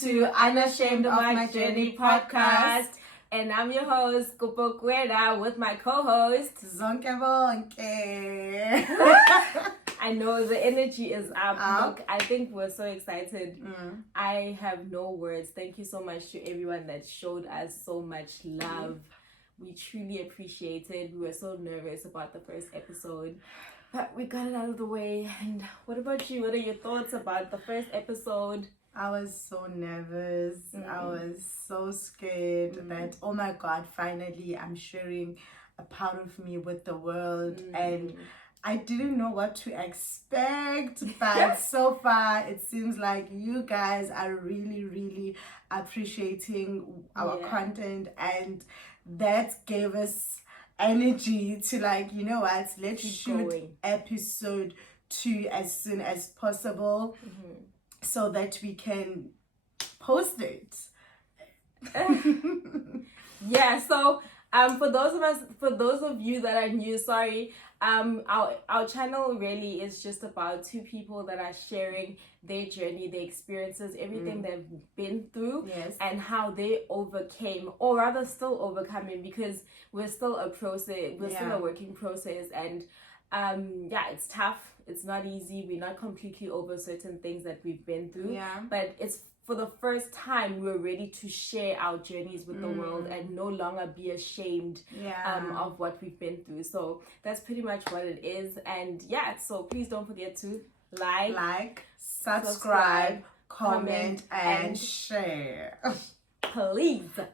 to Unashamed of My Journey podcast. And I'm your host, Kopo with my co-host, Zonke Bonke. I know the energy is up. Look, I think we're so excited. I have no words. Thank you so much to everyone that showed us so much love. We truly appreciate it. We were so nervous about the first episode, but we got it out of the way. And what about you? What are your thoughts about the first episode? I was so nervous. I was so scared that, oh my God, finally I'm sharing a part of me with the world. And I didn't know what to expect, but so far it seems like you guys are really appreciating our content, and that gave us energy to, like, you know what, let's shoot episode 2 as soon as possible so that we can post it. So for those of you that are new, sorry, our channel really is just about two people that are sharing their journey, their experiences, everything they've been through, and how they overcame, or rather still overcoming, because we're still a process, still a working process, and it's tough, it's not easy, we're not completely over certain things that we've been through, but it's for the first time we're ready to share our journeys with the world and no longer be ashamed of what we've been through. So that's pretty much what it is. And so please don't forget to like, subscribe, comment and share. Please. How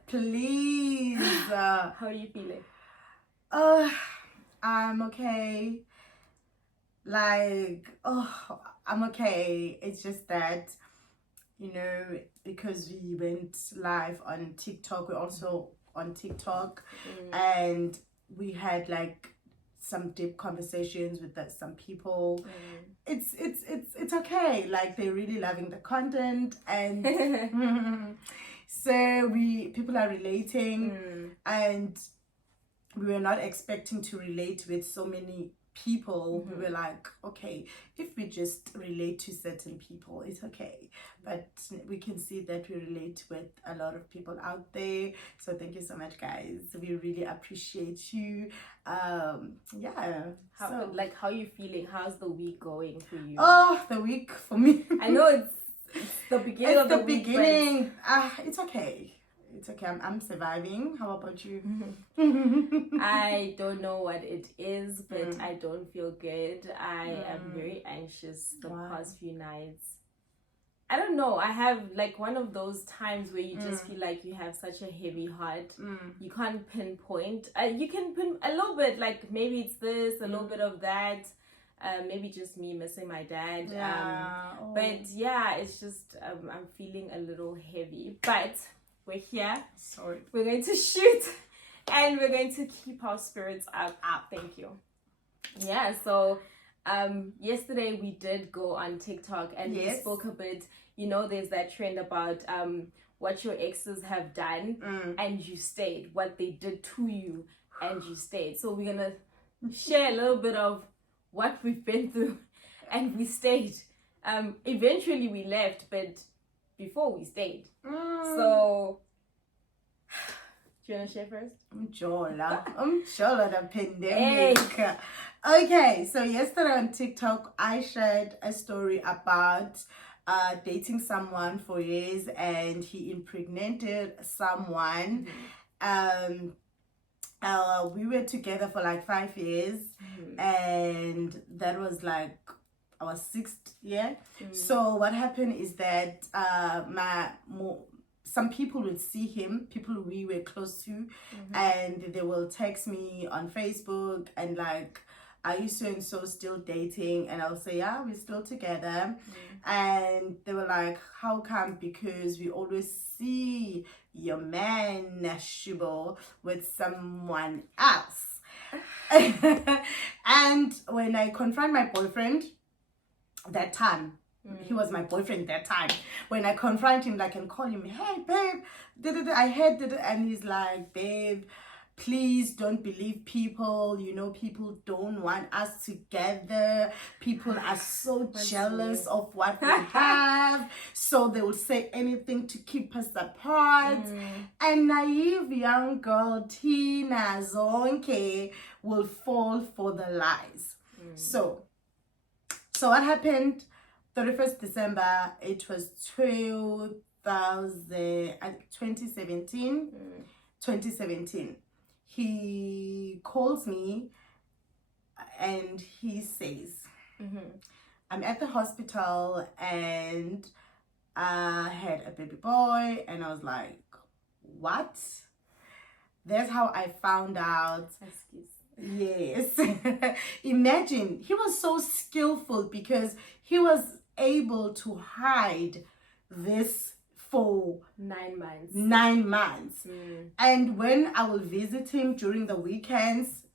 are you feeling? I'm okay. I'm okay. It's just that, you know, because we went live on TikTok, we're also on TikTok, and we had like some deep conversations with some people. It's okay. Like, they're really loving the content, and so people are relating, and we were not expecting to relate with so many people. We were like, okay, if we just relate to certain people, it's okay, but we can see that we relate with a lot of people out there. So thank you so much, guys. We really appreciate you. How are you feeling? How's the week going for you? The week for me, I know it's the beginning of the week, beginning. It's okay. It's okay. I'm surviving. How about you? I don't know what it is, but I don't feel good. I am very anxious the past few nights. I don't know. I have like one of those times where you just feel like you have such a heavy heart. You can't pinpoint. You can pin a little bit, like maybe it's this, a little bit of that. Maybe just me missing my dad. But it's just I'm feeling a little heavy. But we're here. Sorry. We're going to shoot, and we're going to keep our spirits up. Thank you. So yesterday we did go on TikTok, and we spoke a bit. You know, there's that trend about what your exes have done, and you stayed. What they did to you, and you stayed. So we're gonna share a little bit of what we've been through, and we stayed. Eventually we left, but before we stayed. So, do you want to share first? The pandemic. Okay, so yesterday on TikTok, I shared a story about dating someone for years, and he impregnated someone. We were together for like 5 years, and that was like our 6th year. So what happened is that some people would see him, people we were close to, and they will text me on Facebook and like, are you so and so still dating? And I'll say, yeah, we're still together. And they were like, how come? Because we always see your man Shubo with someone else. And when I confront my boyfriend that time, he was my boyfriend that time, when I confront him, like, and call him, hey babe, I heard it, and he's like, babe, please don't believe people. You know, people don't want us together. People are so jealous of what we have, so they will say anything to keep us apart. And naive young girl Tina Zonke will fall for the lies. So what happened? 31st December, it was 2017. He calls me and he says, I'm at the hospital and I had a baby boy. And I was like, what? That's how I found out. Yes. Imagine, he was so skillful because he was able to hide this for 9 months. 9 months. And when I will visit him during the weekends,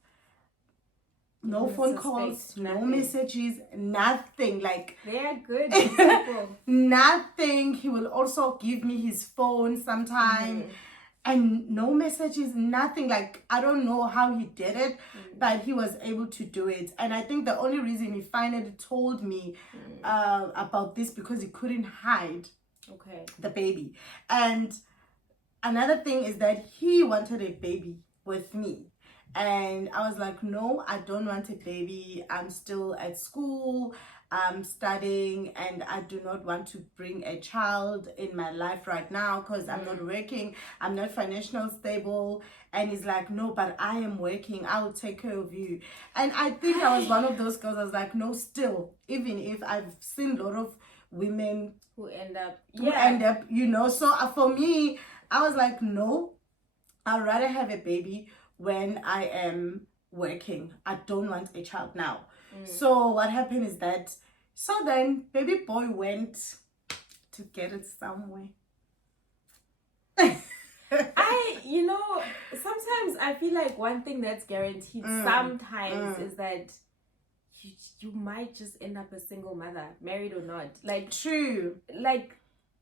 no phone calls, no messages, nothing. Like, they are good. Simple. Nothing. He will also give me his phone sometime. And no messages, nothing. Like, I don't know how he did it, but he was able to do it. And I think the only reason he finally told me about this because he couldn't hide the baby. And another thing is that he wanted a baby with me. And I was like, no, I don't want a baby. I'm still at school. I'm studying and I do not want to bring a child in my life right now because I'm not working. I'm not financially stable. And he's like, no, but I am working. I will take care of you. And I think I was one of those girls. I was like, no, still, even if I've seen a lot of women who end up, you know. So for me, I was like, no, I'd rather have a baby when I am working. I don't want a child now. So what happened is that, so then baby boy went to get it somewhere. Sometimes I feel like one thing that's guaranteed sometimes is that you might just end up a single mother, married or not. Like, true. Like,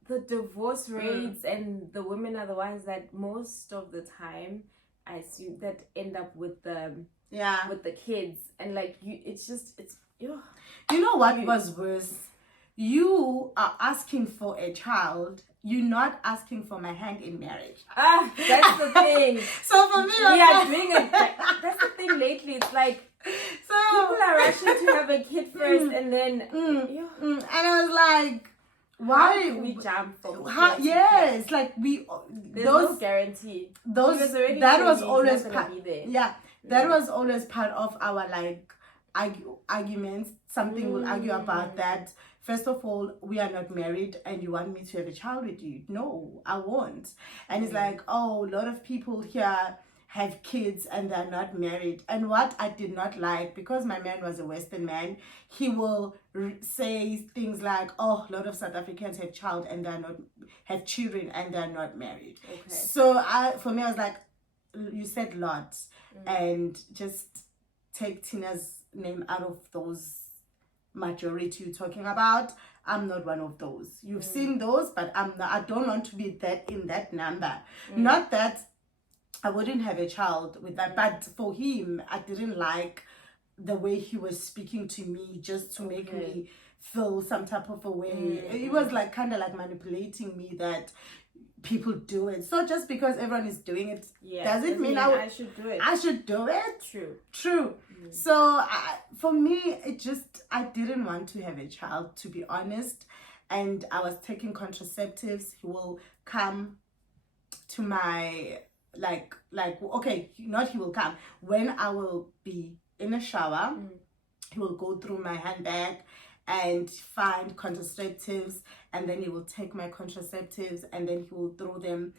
the divorce rates and the women are the ones that most of the time, I assume, that end up with the kids. And like, you know what was worse? You are asking for a child. You're not asking for my hand in marriage. That's the thing. So for me, we are doing it. That's the thing lately. It's like, people are rushing to have a kid first, and then and I was like, why do we jump from yes, like there's no guarantee. That was always part. That was always part of our like arguments. Something will argue about that. First of all, we are not married and you want me to have a child with you. No, I won't. And it's like, oh, a lot of people here have kids and they're not married. And what I did not like, because my man was a Western man, he will say things like, oh, a lot of South Africans have children and they're not married. So for me, I was like, you said lots, and just take Tina's name out of those majority you're talking about. I'm not one of those. You've seen those, but I don't want to be in that number. Not that I wouldn't have a child with that, but for him, I didn't like the way he was speaking to me just to make me feel some type of a way. It was like kind of like manipulating me that people do it. So just because everyone is doing it, does it mean I should do it? I should do it? True. Mm. So for me, I didn't want to have a child, to be honest. And I was taking contraceptives. He will come to my, he will come. When I will be in a shower, he will go through my handbag and find contraceptives, and then he will take my contraceptives and then he will throw them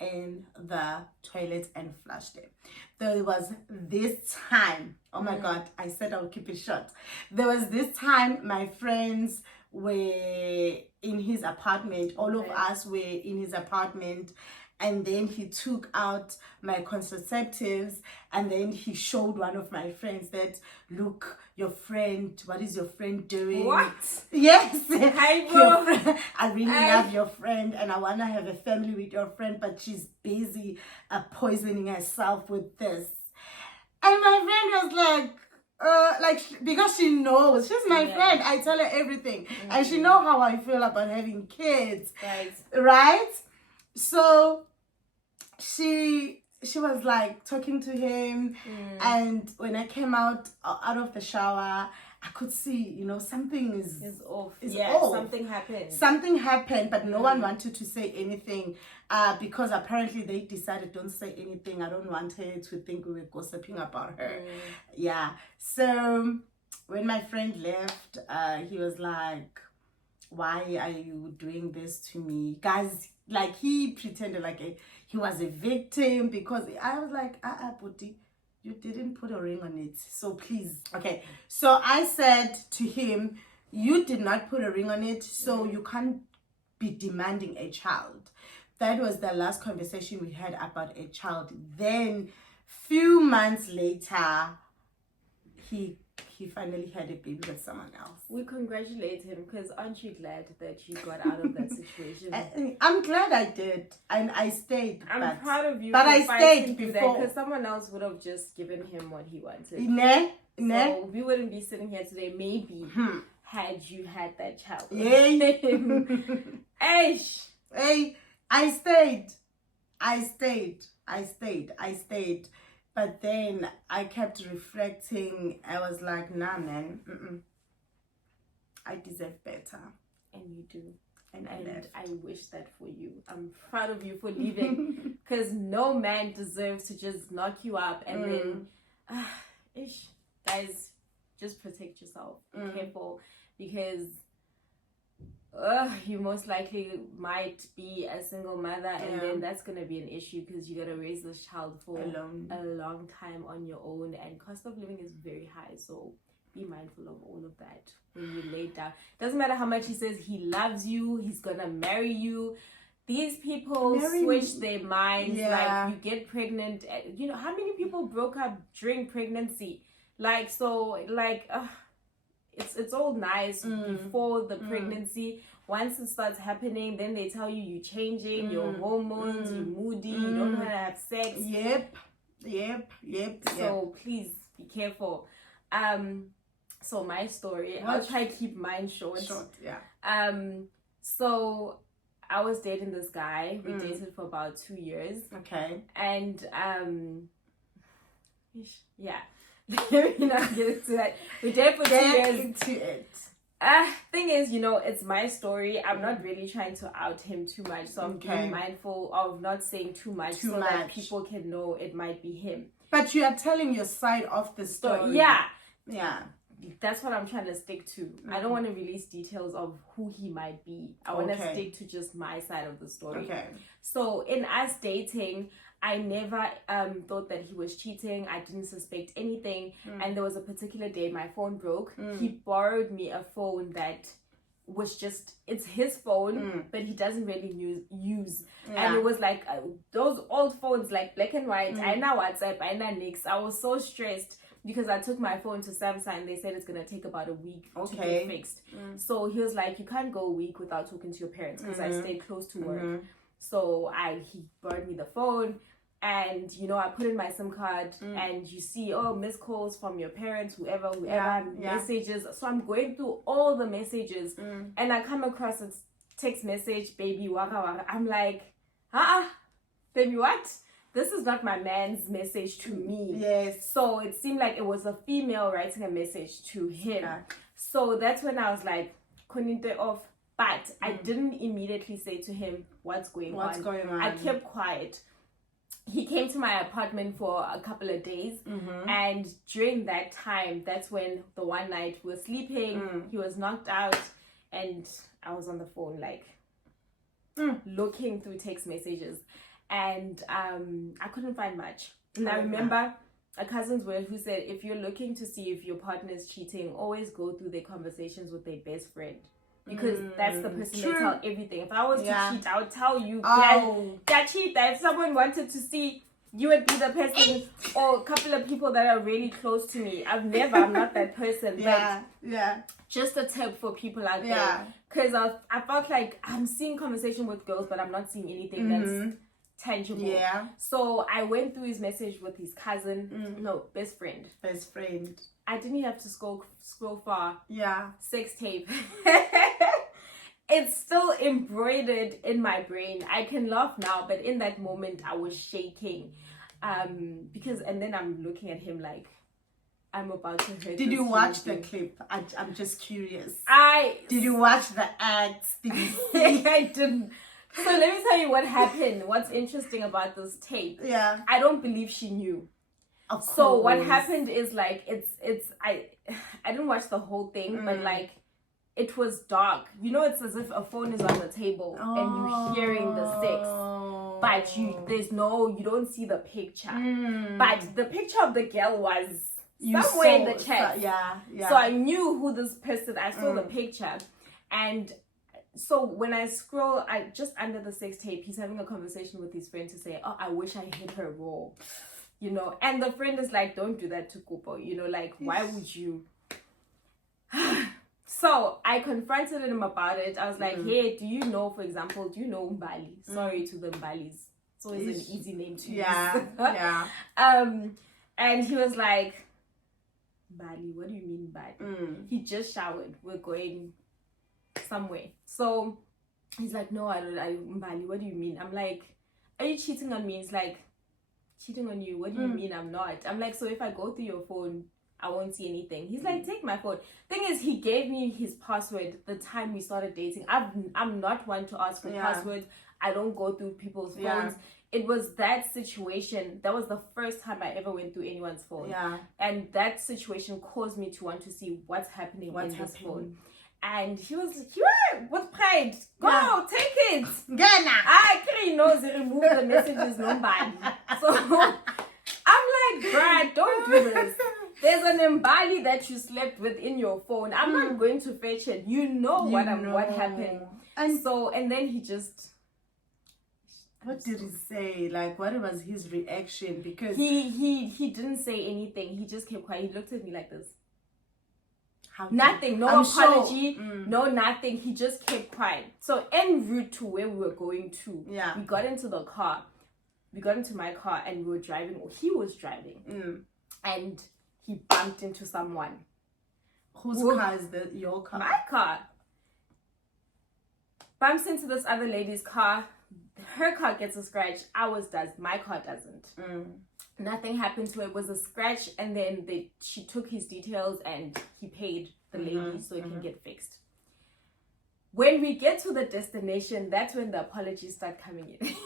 in the toilet and flush them. There was this time, oh my God, I said I'll keep it short. There was this time my friends were in his apartment, all of us were in his apartment, and then he took out my contraceptives, and then he showed one of my friends that, look, your friend, what is your friend doing? What? Yes. Hi, bro. I really love your friend, and I want to have a family with your friend, but she's busy poisoning herself with this. And my friend was like, because she knows, she's my friend, I tell her everything, and she know how I feel about having kids, right? So she was like talking to him, and when I came out of the shower, I could see, you know, something is off. Off. Something happened, but no one wanted to say anything, because apparently they decided, don't say anything, I don't want her to think we were gossiping about her. Yeah. So when my friend left, he was like, why are you doing this to me? Guys, like, he pretended like he was a victim, because I was like, Puti, you didn't put a ring on it, so please. Okay, so I said to him, you did not put a ring on it, so you can't be demanding a child. That was the last conversation we had about a child. Then few months later, he finally had a baby with someone else. We congratulate him, because aren't you glad that you got out of that situation? I'm glad I did, and I stayed. I'm proud of you. But I stayed before, because someone else would have just given him what he wanted. So we wouldn't be sitting here today, maybe, had you had that child. Hey, I stayed. But then I kept reflecting. I was like, nah, man, I deserve better. And you do. And I wish that for you. I'm proud of you for leaving, because no man deserves to just knock you up and then, guys, just protect yourself. Be careful, because you most likely might be a single mother, and then that's gonna be an issue, because you gotta raise this child for a long time on your own, and cost of living is very high. So be mindful of all of that when you lay down. Doesn't matter how much he says he loves you, he's gonna marry you. These people switch their minds. Like, you get pregnant. You know how many people broke up during pregnancy? Like, so, like, it's all nice before the pregnancy. Once it starts happening, then they tell you you're changing, your hormones, you're moody, you don't know how to have sex. Yep. So please be careful. So my story, I'll try to keep mine short. So I was dating this guy. We dated for about 2 years. Okay. And yeah. Let me not get into that. We dated for 2 years. Into it. Thing is, you know, it's my story. I'm not really trying to out him too much, so I'm being mindful of not saying too much that people can know it might be him. But you are telling your side of the story. Yeah. That's what I'm trying to stick to. I don't want to release details of who he might be. I want to stick to just my side of the story. Okay. So in us dating, I never thought that he was cheating. I didn't suspect anything. And there was a particular day my phone broke. He borrowed me a phone that was just, it's his phone, but he doesn't really use. And it was like those old phones, like black and white. I know WhatsApp, I know Nix. I was so stressed, because I took my phone to Samsung. They said it's going to take about a week to get fixed. So he was like, you can't go a week without talking to your parents, because I stayed close to work. So he borrowed me the phone, and, you know, I put in my SIM card, and you see, missed calls from your parents, whoever, messages. So I'm going through all the messages, and I come across a text message, baby, waka waka. I'm like, baby, what? This is not my man's message to me. Yes. So it seemed like it was a female writing a message to him. So that's when I was like, Koninte off. But I didn't immediately say to him, what's going on? I kept quiet. He came to my apartment for a couple of days. And during that time, that's when the one night we were sleeping, he was knocked out, and I was on the phone, like, looking through text messages. And I couldn't find much. And I remember a cousin's word who said, if you're looking to see if your partner is cheating, always go through their conversations with their best friend. because that's the person True. they tell everything. If I was to cheat, I would tell you, cheat. That if someone wanted to see, you would be the person, or a couple of people that are really close to me. I'm not that person. But just a tip for people out there, because I felt like I'm seeing conversation with girls, but I'm not seeing anything that's tangible. So I went through his message with his cousin, best friend. I didn't have to scroll far. Sextape. It's still embroidered in my brain. I can laugh now, but in that moment I was shaking. Because, and then I'm looking at him like I'm about to hurt. Did you watch the clip? I'm just curious. Did you watch the ads? Did you see? I didn't. So let me tell you what happened. What's interesting about this tape? I don't believe she knew. So what happened is like I didn't watch the whole thing, but like it was dark. You know, it's as if a phone is on the table and you're hearing the sex, but you don't see the picture. But the picture of the girl was somewhere in the chat. So I knew who this person. I saw the picture, and so when I scroll, I just under the sex tape, he's having a conversation with his friend to say, "Oh, I wish I hit her raw." You know, and the friend is like, "Don't do that to Kopo." You know, like, why would you? So I confronted him about it. I was like, "Hey, do you know Mbali?" Sorry to the Mbalis. It's always an easy name to use. And he was like, "Mbali, what do you mean Mbali?" He just showered. We're going somewhere. So he's like, "No, I don't. Mbali, what do you mean?" I'm like, "Are you cheating on me?" He's like, "Cheating on you? What do you mean I'm not?" I'm like, "So if I go through your phone, I won't see anything." He's like, "Take my phone." Thing is, he gave me his password the time we started dating. I'm not one to ask for passwords. I don't go through people's phones. It was that situation. That was the first time I ever went through anyone's phone. And that situation caused me to want to see what's happening in this phone. And he was with pride. Go, take it. I actually knows he removed the messages, nobody. So I'm like, bruh, don't do this. There's an Mbali that you slept with in your phone. I'm not going to fetch it. You know what happened. And then he just... What did he say? Like, what was his reaction? Because he didn't say anything. He just kept quiet. He looked at me like this. Nothing, no apology, no nothing. He just kept quiet. So en route to where we were going to, we got into the car. We got into my car and we were driving, or he was driving. And he bumped into someone. Whose car is your car? My car. Bumps into this other lady's car. Her car gets a scratch. Ours does. My car doesn't. Nothing happened to it. It was a scratch, and then she took his details and he paid the lady so it can get fixed. When we get to the destination, that's when the apologies start coming in.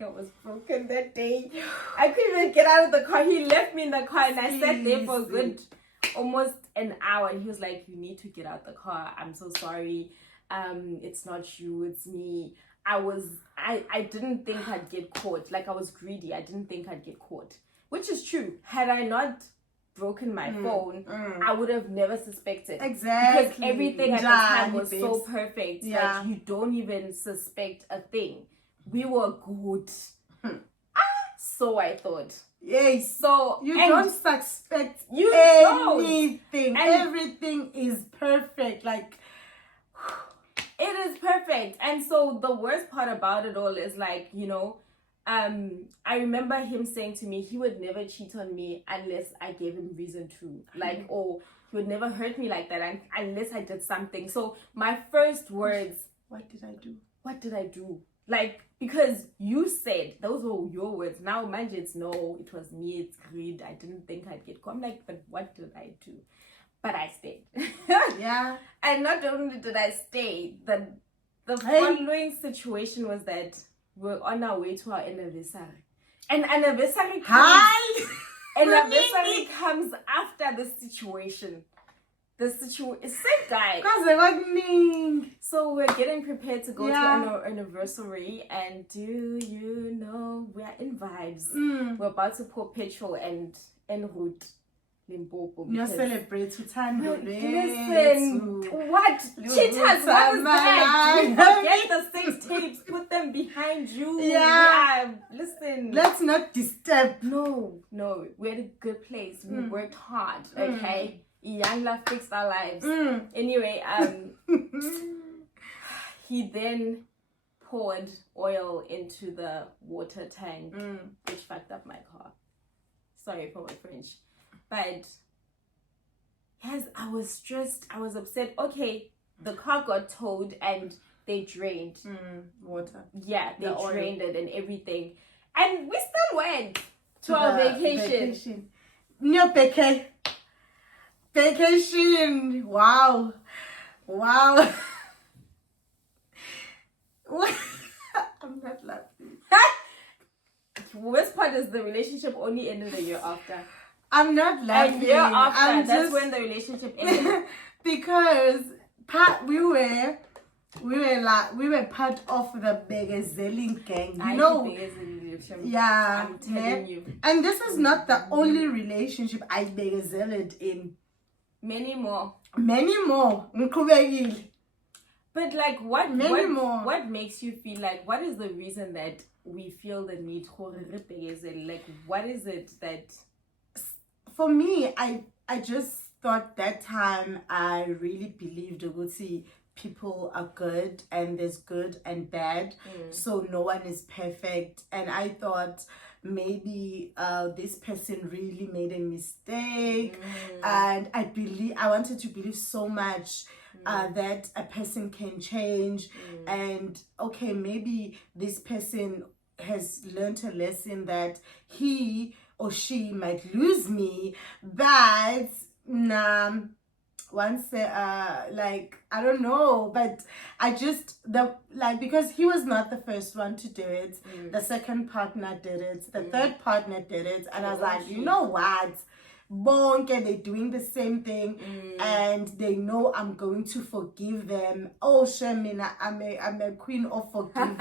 I was broken that day. I couldn't even get out of the car. He left me in the car and I sat there for a good almost an hour, and he was like, "You need to get out the car. I'm so sorry. It's not you, it's me." I didn't think I'd get caught. Like, I was greedy. I didn't think I'd get caught, which is true. Had I not broken my phone, I would have never suspected. Exactly. Because everything at the time was so perfect that you don't even suspect a thing. We were good. So I thought. Yes. So you don't suspect anything. Everything is perfect. Like, it is perfect. And so the worst part about it all is, like, I remember him saying to me he would never cheat on me unless I gave him reason to. Like, or he would never hurt me like that unless I did something. So my first words, what did I do? What did I do? Like, because you said, those were your words. Now, mind you, it was me, it's greed. I didn't think I'd get caught. I'm like, but what did I do? But I stayed. And not only did I stay, the following situation was that we're on our way to our anniversary. And anniversary comes after the situation. The situation, same guy. So we're getting prepared to go to our anniversary, and do you know we're in vibes? We're about to pour petrol and en route. Limpopo. You celebrate uthando Listen, lwethu. what? Cheaters, what is that? You forget the Sextapes, put them behind you. Yeah. Listen. Let's not disturb. No, we're in a good place. We worked hard, okay? Young love fixed our lives. Anyway, he then poured oil into the water tank, which fucked up my car. Sorry for my French. But yes, I was stressed. I was upset. Okay, the car got towed and they drained water. Yeah, they drained it and everything. And we still went to our vacation. No, vacation. Wow. I'm not laughing. Worst part is the relationship only ended a year after. I'm not laughing. A year after, that's when the relationship ended. Because we were part of the Begezeling gang. You know? Yeah. I'm telling you. And this is not the only relationship I begezeled in. Many more. But like what makes you feel like, what is the reason that we feel the need for like, what is it that... For me, I just thought that time I really believed Uguti people are good and there's good and bad, so no one is perfect. And I thought maybe this person really made a mistake, and I wanted to believe so much that a person can change, and okay, maybe this person has learned a lesson that he or she might lose me, but once like I don't know, but I just because he was not the first one to do it, the second partner did it, the third partner did it, and I was like, you know what, bonke, they're doing the same thing, and they know I'm going to forgive them. Oh Shemina, I'm a queen of forgiving.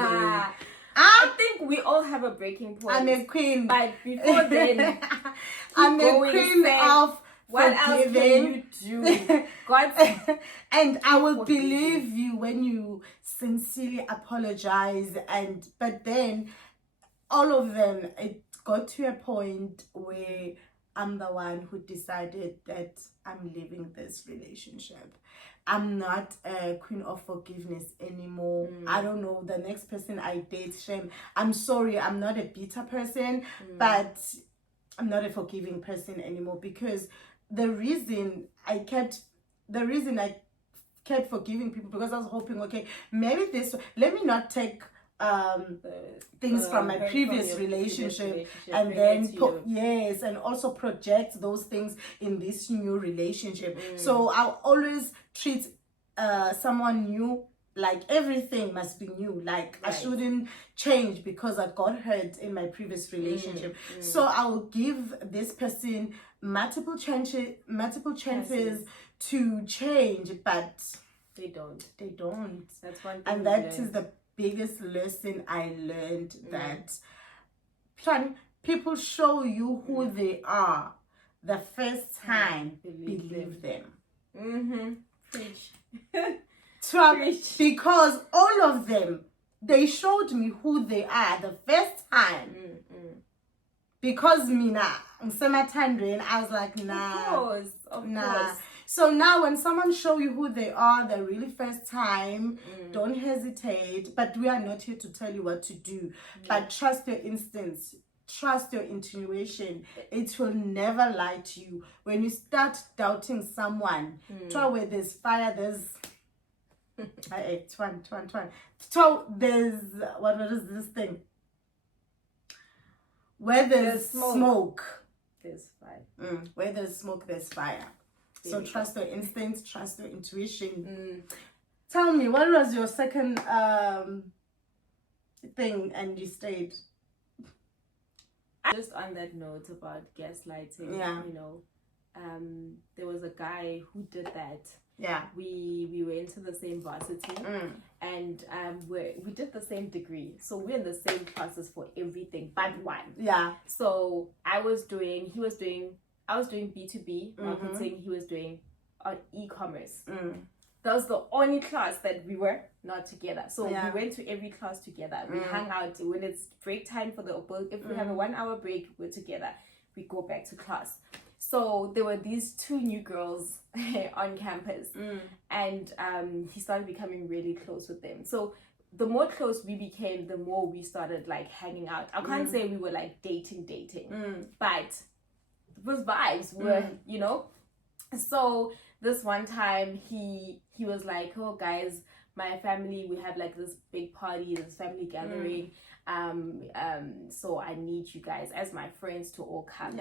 I think we all have a breaking point. I'm a queen, but before then, I'm a queen of what else can you do? God, and I will believe you when you sincerely apologize. But then all of them, it got to a point where I'm the one who decided that I'm leaving this relationship. I'm not a queen of forgiveness anymore. I don't know, the next person I date, shame. I'm sorry, I'm not a bitter person, but I'm not a forgiving person anymore, because the reason I kept forgiving people, because I was hoping, okay, maybe let me not take things from my previous relationship and then and also project those things in this new relationship. So I'll always treat someone new like everything must be new, like I shouldn't change because I got hurt in my previous relationship. So I will give this person multiple chances to change, but they don't. That's one thing. And that is the biggest lesson I learned, that people show you who they are the first time, believe them. Preach. Because all of them, they showed me who they are the first time. Because mina ngisemathandweni, I was like, nah, of course. So now when someone show you who they are the really first time, don't hesitate. But we are not here to tell you what to do, but trust your instincts, trust your intuition. It will never lie to you. When you start doubting someone, try where there's fire, there's so there's what is this thing? Where there's smoke, there's fire. Where there's smoke, there's fire. So trust your instincts, trust your intuition. Tell me, what was your second thing and you stayed? Just on that note about gaslighting, you know, there was a guy who did that. Yeah, we were into the same varsity, and we did the same degree, so we're in the same classes for everything but one. Yeah. So he was doing I was doing B2B marketing. He was doing e-commerce. That was the only class that we were not together. So we went to every class together. We hung out when it's break time for if we have a 1 hour break, we're together. We go back to class. So there were these 2 new girls on campus, and he started becoming really close with them. So the more close we became, the more we started like hanging out. I can't say we were like dating, but it was vibes. We were, you know. So this one time he was like, oh guys, my family, we have like this big party, this family gathering, so I need you guys as my friends to all come.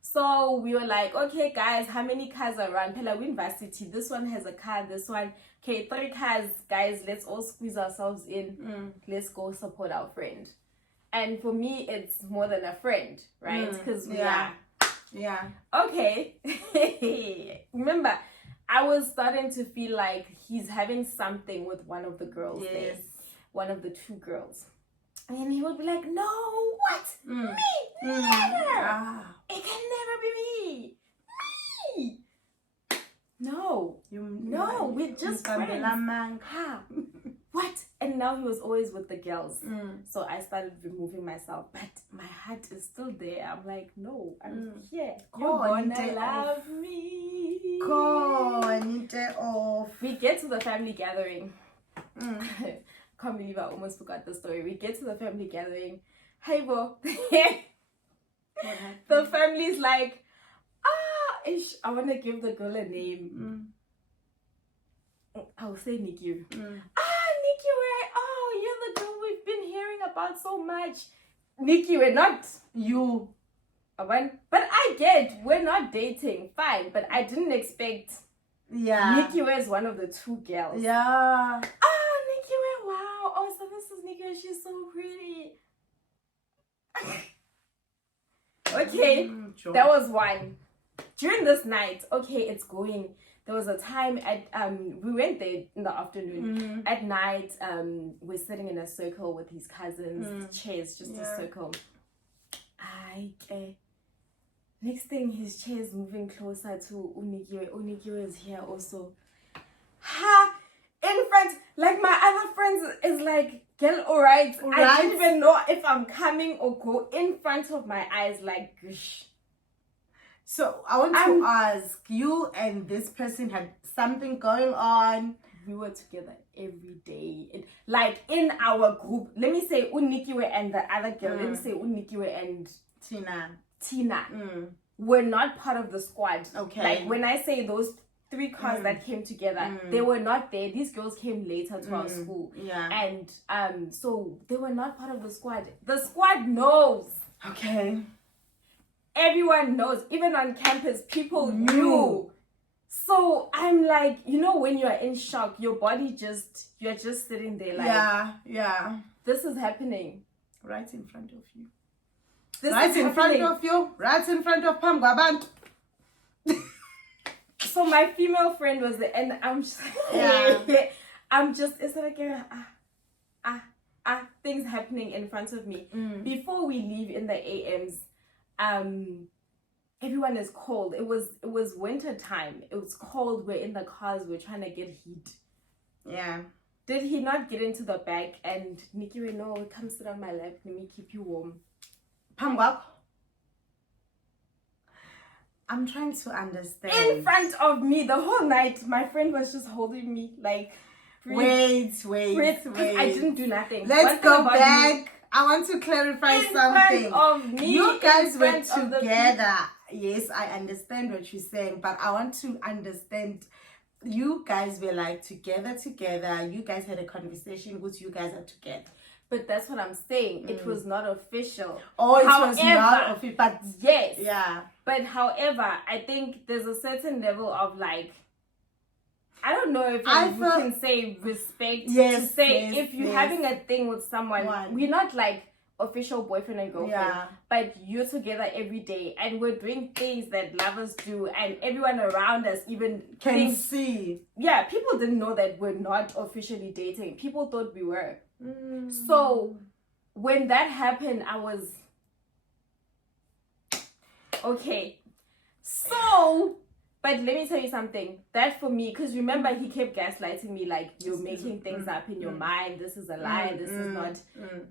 So we were like, okay guys, how many cars are around? Pela University, this one has a car, this one, okay, 3 cars, guys, let's all squeeze ourselves in. Let's go support our friend. And for me, it's more than a friend, right? Because we are. Okay. Remember, I was starting to feel like he's having something with one of the girls there. One of the 2 girls. And he would be like, no, what? Me? Never. It can never be me. Me. No. No, we're just friends. What? And now he was always with the girls. So I started removing myself. But my heart is still there. I'm like, no, I'm here. You're gonna love me. We get to the family gathering. Can't believe I almost forgot the story. We get to the family gathering. Hey, bo. The family's like, I want to give the girl a name. I'll say Nikki. Nikki, where? Oh, you're the girl we've been hearing about so much. Nikki, we're not you. But I get, we're not dating. Fine, but I didn't expect Nikki was one of the 2 girls. Nikki, where? Wow. Oh, so this is Nikki. She's so pretty. Okay, that was one. During this night, okay, it's going. There was a time at we went there in the afternoon. At night, we're sitting in a circle with his cousins, chairs, just a circle. Next thing, his chair is moving closer to Unikiwe. Unikiwe is here also. In front, like my other friends is like, girl, alright. I didn't even know if I'm coming or go in front of my eyes, like, gosh. So I want to ask, you and this person had something going on? We were together every day. Like in our group, let me say Unikiwe and the other girl, let me say Unikiwe and Tina. Were not part of the squad. Okay. Like when I say those 3 cars that came together, they were not there. These girls came later to our school. And so they were not part of the squad. The squad knows. Okay. Everyone knows. Even on campus, people knew. So I'm like, you know, when you're in shock, your body you're just sitting there like, this is happening. Right in front of you. Right in front of Pamgwabantu. So my female friend was there, and I'm just, it's like things happening in front of me. Before we leave in the AMs, everyone is cold. It was winter time. It was cold. We're in the cars. We're trying to get heat. Yeah. Did he not get into the back and Nikki, no, come sit on my lap. Let me keep you warm. Pamgwap. I'm trying to understand. In front of me the whole night, my friend was just holding me like. Wait. I didn't do nothing. Let's go back. I want to clarify something. Front of me, you guys were together. Yes, I understand what you're saying, but I want to understand. You guys were like together. You guys had a conversation which you guys are together. But that's what I'm saying. It was not official. Oh, it was not official. But yes. Yeah. But however, I think there's a certain level of like, I don't know if you can say respect. Yes. To say if you're having a thing with someone, we're not like official boyfriend and girlfriend, but you're together every day and we're doing things that lovers do, and everyone around us even can see. Yeah, people didn't know that we're not officially dating. People thought we were. So when that happened, I was Okay. So, but let me tell you something. That for me, because remember, he kept gaslighting me like, you're making things up in your mind. This is a lie. This is not.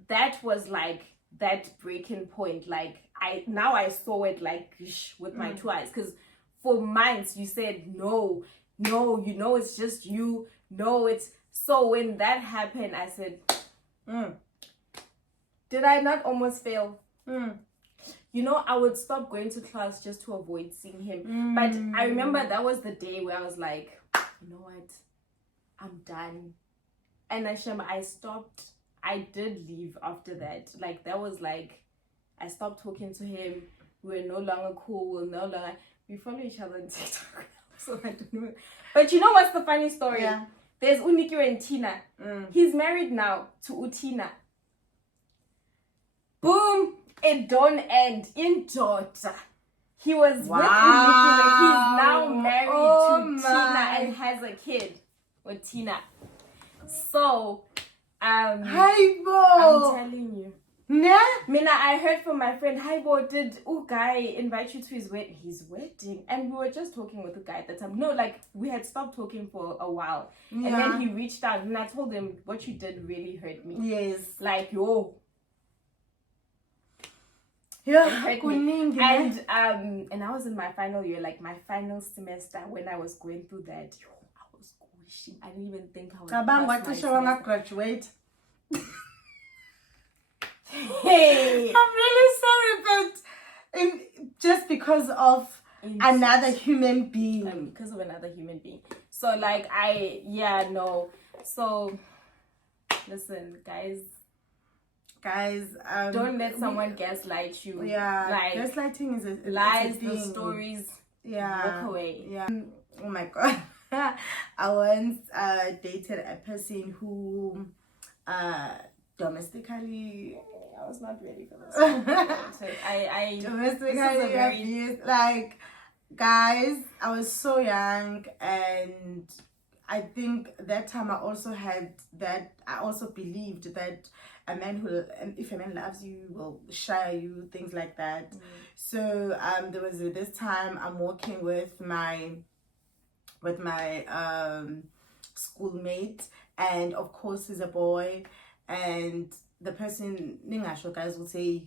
That was like that breaking point. Like, I saw it like with my two eyes. Because for months, you said, no, you know, it's just you. No, it's. So when that happened, I said, did I not almost fail? You know, I would stop going to class just to avoid seeing him. But I remember that was the day where I was like, you know what? I'm done. And I stopped. I did leave after that. Like, that was like, I stopped talking to him. We were no longer cool. We follow each other on TikTok. So I don't know. But you know what's the funny story? Yeah. There's Unikyo and Tina. He's married now to Utina. Boom! It don't end in daughter. He was with Unikyo. He's now married to Tina and has a kid with Tina. So, I'm telling you. Nah? Mina, I heard from my friend, Haibo, did guy invite you to his wedding? And we were just talking with the guy at the time. No, like, we had stopped talking for a while. Yeah. And then he reached out and I told him, what you did really hurt me. Yes. Like, yo. Yeah. It hurt me. And I was in my final year, like my final semester, when I was going through that. Yo, I was wishing. I didn't even think I would pass my graduate. Hey, I'm really sorry, but just because of another human being. Because of another human being. So like So listen, guys, don't let someone gaslight you. Yeah, like gaslighting is a lies, thing. The stories. Yeah, walk away. Yeah. Oh my god. I once dated a person who domestically, I was not ready for this. I domestically abused. Like, guys, I was so young, and I think that time I also had that. I also believed that a man if a man loves you, will share you, things like that. So there was this time I'm working with my schoolmate, and of course he's a boy, and the person, ningasho guys, will say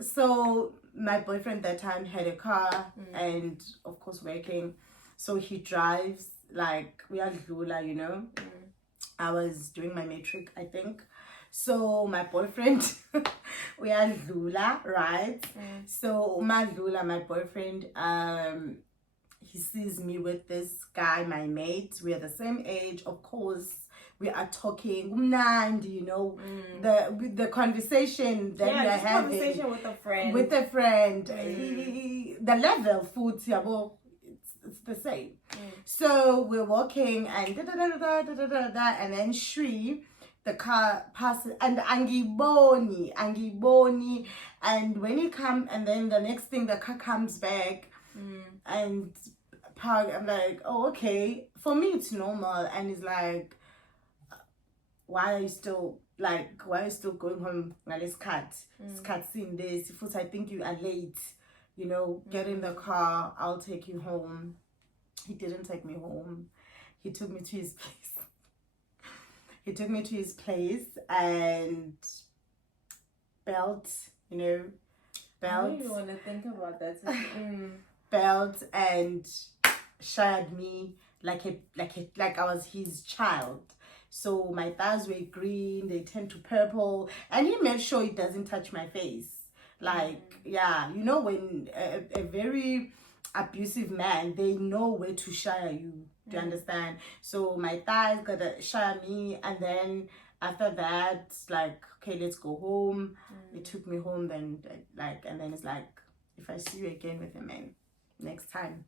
so my boyfriend that time had a car and of course working, so he drives, like, we are Lula, you know. I was doing my matric, I think. So my boyfriend, we are Lula, right? So my Lula, my boyfriend, he sees me with this guy, my mate. We are the same age, of course. We are talking, you know, the conversation that we are having. Conversation with a friend. The level food, it's the same. So we're walking and and then the car passes and angiboni, and when he comes, and then the next thing the car comes back and park. I'm like, oh, okay. For me it's normal, and it's like, why are you still going home? Let's cut seeing this. If I think you are late, you know, get in the car, I'll take you home. He didn't take me home. He took me to his place. And belt. I don't even want to think about that. Belt and shared me like I was his child. So my thighs were green, they turned to purple, and he made sure it doesn't touch my face. Like, yeah, you know, when a very abusive man, they know where to shire you. Do you understand? So my thighs got to shire me, and then after that, like, okay, let's go home. They took me home, then and then it's like, if I see you again with a man next time,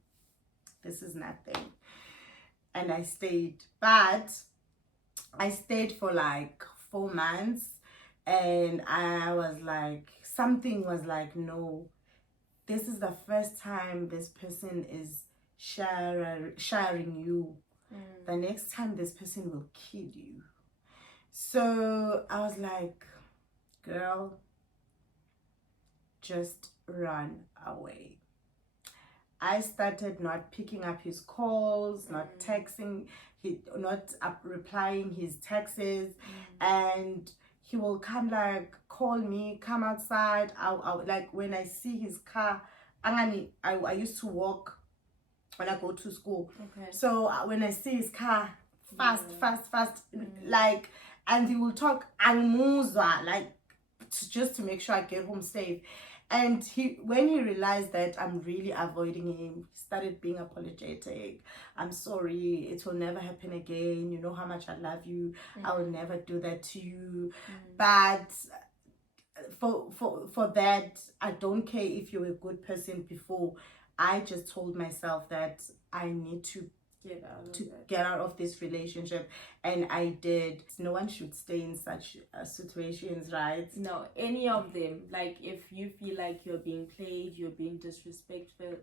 this is nothing. And I stayed, but I stayed for like 4 months, and I was like, something was like, no, this is the first time this person is sharing you. The next time this person will kill you. So I was like, girl, just run away. I started not picking up his calls, not texting, not replying his texts, and he will come like, call me, come outside. I'll like when I see his car, I used to walk when I go to school. Okay. So when I see his car, fast, like, and he will talk angmuzwa, like, just to make sure I get home safe. And when he realized that I'm really avoiding him, he started being apologetic. I'm sorry, it will never happen again. You know how much I love you. I will never do that to you. But for that, I don't care if you're a good person before. I just told myself that I need to get out of this relationship, and I did. No one should stay in such situations, right? No, any of them. Like, if you feel like you're being played, you're being disrespected,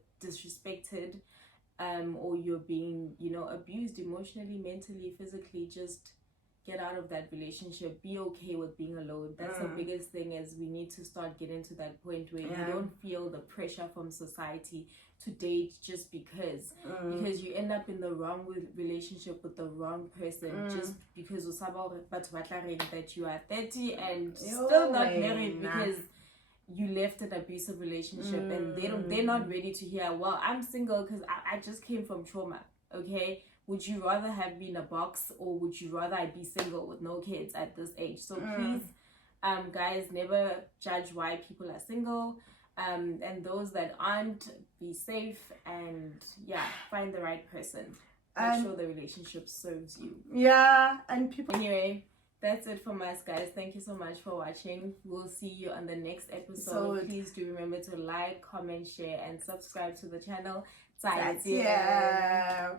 or you're being, abused emotionally, mentally, physically, just get out of that relationship. Be okay with being alone. That's the biggest thing, is we need to start getting to that point where you don't feel the pressure from society to date just because you end up in the wrong relationship with the wrong person just because that you are 30 and still not married because you left an abusive relationship, and they're not ready to hear, well, I'm single because I just came from trauma. Okay, would you rather have me in a box, or would you rather I be single with no kids at this age? So please, guys, never judge why people are single. And those that aren't, be safe, and find the right person. Make sure the relationship serves you. Yeah, and people. Anyway, that's it from us, guys. Thank you so much for watching. We'll see you on the next episode. Please do remember to like, comment, share, and subscribe to the channel. Yeah.